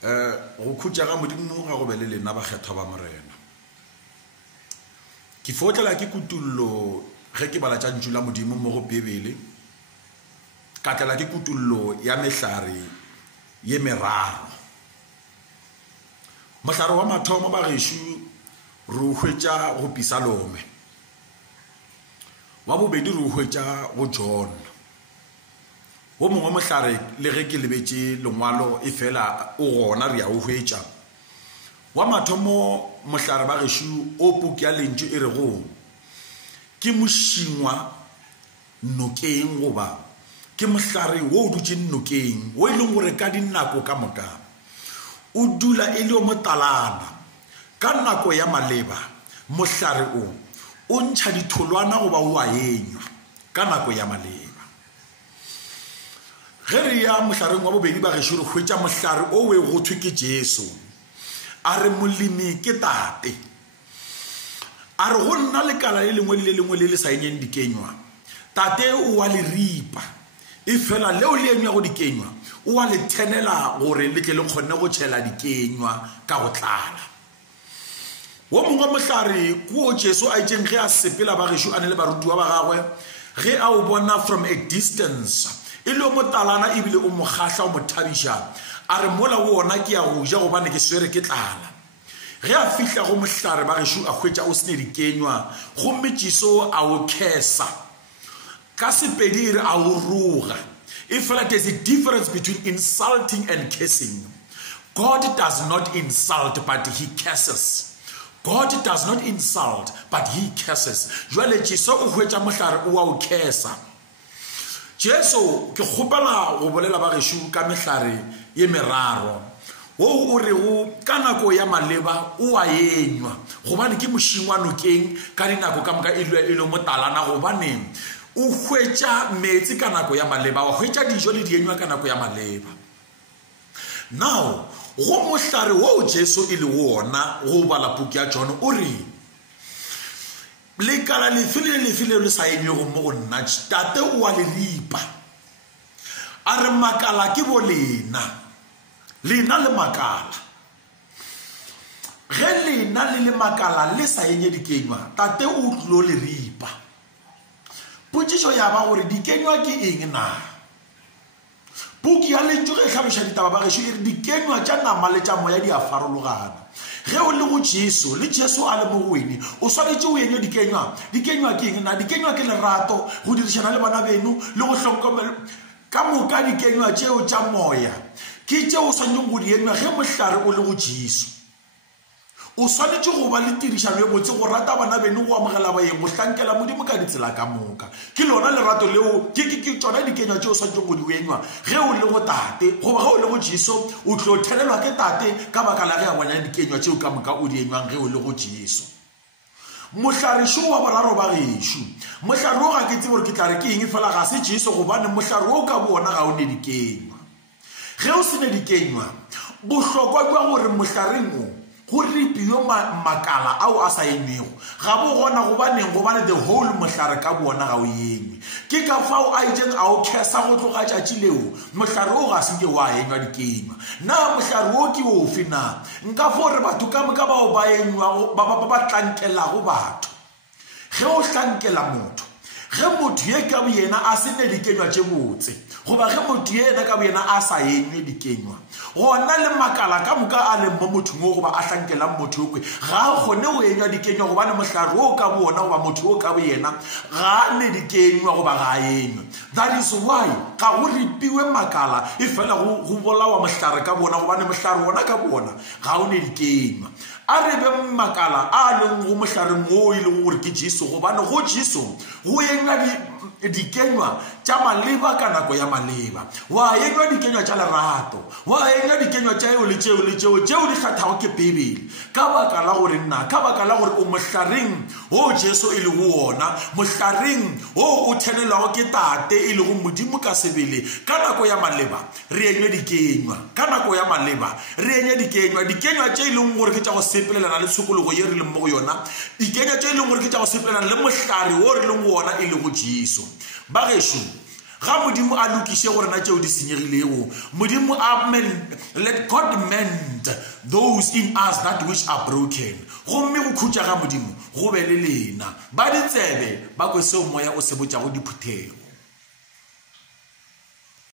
go khutša ga modimo ga go be le lena ba kgethwa ba morena ke fotlela ke kutullo ge ke bala tša ntšu la modimo mo go Bibele ka tlela ke kutullo ya mehlare ye meraro. Mohlare wa mathomo ba gešo re o hwetša go Pisalome, wa bobedi re o hwetša go John, wo mongwe mohlare le ge ke lebetše lengwalo e fela o gona re a o hwetša. Wa mathomo mohlare ba gešo o puku ya lentšu e re go ke mošingwa nokeng goba ke mohlare wo o dutše nokeng wo e leng gore ka dinako ka moka o dula e le o motalana. Ka nako ya maleba mohlare o ntšha ditholwana goba o a enywa ka nako ya maleba. Ge re ya mohlareng wa bobedi ba gešo re hwetša mohlare o we go thwe ke Jesu, a re molemi ke tate, a re go nna lekala le lengwe le lengwe le le sa enyeng dikenywa. Tate o a le ripa e fela leo le enywa go dikenywa o a le thenela gore le tle le kgonne go tšhela dikenywa ka go tlala. Wo mongwe mohlare kuo Jesu a itšeng ge a sepela ba gešo a ne le barutiwa ba gagwe, ge a o bona from a distance e le o motalana ebile o mo kgahla o mo thabiša, a re mola o ona ke ya go ja gobane ke swere ke tlala. Ge a fihla go mohlare ba gešo a hwetša o sene dikenywa gomme Jesu a o khesa ka sepedi re a o roga. E fela there's a difference between insulting and cursing. God does not insult but he curses. God does not insult but he curses. Jwale Jesu o hwetša mohlare o a o khesa. Jesu ke kgopela go bolela ba gešo ka mehlare ye meraro wo o rego ka nako ya maleba o a enywa gobane ke mošingwa nokeng ka dinako ka moka e le motalana gobane o hwetša metsi ka nako ya maleba, o hwetša dijo le dienywa ka nako ya maleba. Now go mohlare wo Jesu e le wona go bala puku ya John o re lekala lefile le sa enyego mo go nna tate o a le ripa, a re makala ke bo lena le makala. Ge lena le makala le sa enye dikenywa tate o tlo le ripa. Potšišo ya ba gore dikenywa ke eng na? Puku ya lentšu ge hlaloša ditaba ba gešo e re dikenywa tša nama le tša moya di a farologana. Ge o le go Jesu le Jesu a le mo go wene o swanetše o enywe dikenywa. Dikenywa ke eng na? Dikenywa ke lerato, go dirišana le bana beno le go hlokomela ka moka. Dikenywa tšeo tša moya ke tšeo o swanetšeng go di enywa ge mohlare o le go Jesu. O swanetše go ba le tirišano e botse go rata bana beno go amogela baeng go hlankela modimo ka ditsela ka moka. Ke lona lerato leo ke tšona dikenywa tšeo o swanetšeng go di enywa ge o le go tate goba ge o le go Jesu o tlo thelelwa ke tate ka baka la ge a bona dikenywa tšeo ka moka o di enywang ge o le go Jesu. Mohlarišo wa boraro ba gešo, mohlare o ga ke tsebe gore ke tla re ke eng fela ga se Jesu gobane mohlare o ka bona ga o ne dikenywa. Ge o sene dikenywa bohlokwa jwa gore mohlareng o go ripiwe makala ao a sa enywego ga bo gona gobane the whole mohlare ka bona ga o enywe. Ke ka fao a itšeng a o khesa go tloga tšatši leo mohlare o ga se ke wa enywa dikenywa. Na mohlare o ke ofe na? Nka fo gore batho ka moka bao ba enywa ba tlankelago batho. Ge o tlankela motho, ge motho ye ka bo yena a sene dikenywa tše botse goba ge motho yena ka bo yena a sa enywe dikenywa, gona le makala ka moka a leng mo mothong o goba a hlankelang motho okwe ga a kgone go enywa dikenywa gobane mohlare o ka bo ona goba motho o ka bo yena ga a ne dikenywa goba ga a enywe. That is why ga go ripiwe makala e fela go bolawa mohlare ka bona gobane mohlare ona ka bona ga o ne dikenywa. A re be makala a leng go mohlare mo e leng gore ke Jesu gobane go Jesu go enywa dikenywa tša maleba ka nako ya maleba. Wa enywa dikenywa tša lerato, wa enywa dikenywa tša eo le tšeo di hlathago ke Bibele ka baka la gore nna ka baka la gore o mohlareng o Jesu e le go ona, mohlareng o thenelwago ke tate e le go modimo ka sebele. Ka nako ya maleba re enywe dikenywa, ka nako ya maleba re enywe dikenywa tše e leng gore ke tša go sepelelana le tshokologo ye re leng mo go yona, dikenywa tše e leng gore ke tša go sepelelana le mohlare o re leng go ona e le go Jesu. Ba gešo ga modimo a lokiše gore na tšeo di senyegilego modimo let God mend those in us that which are broken gomme go khutša ga modimo go be le lena ba ditsebe ba kwe seo moya o se botšago diphuthego